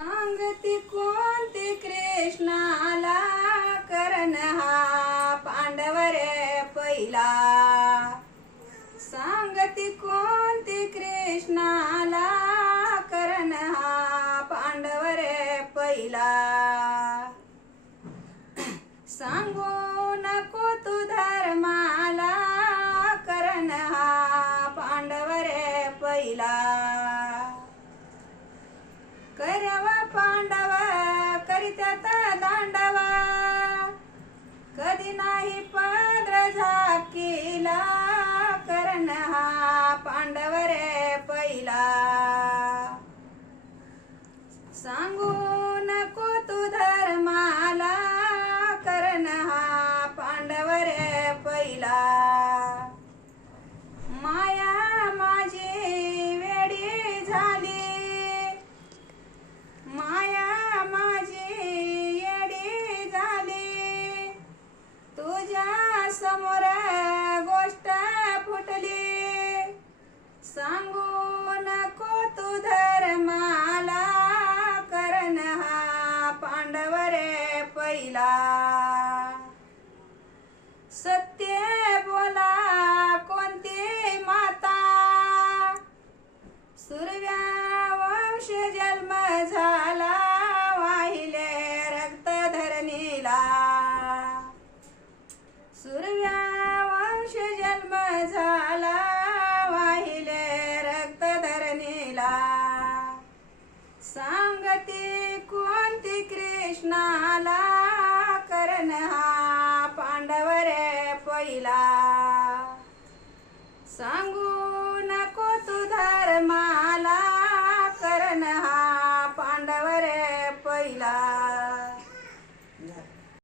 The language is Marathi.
सांगती कोणती कृष्णाला? करण हा पांडव रे पहिला. सांगती कोणती कृष्णाला? करण हा पांडव रे पहिला. सांगू नको तू धर्माला. करण हा पांडव रे पहिला. करव पांडव करीत्यात दांडव. कधी नाही पाद्र झाकीला करण हा पांडव रे पहिला. सांगू समोर गोष्ट फुटली. सांगू नको तू धर्माला करण हा पांडव रे पहिला. सत्य बोला कोणती माता? सुरव्या वंश जन्म झाला. सांगते कोणती कृष्णाला करण हा पांडव रे पहिला. सांगू नको तू धर्माला करण हा पांडव रे पहिला.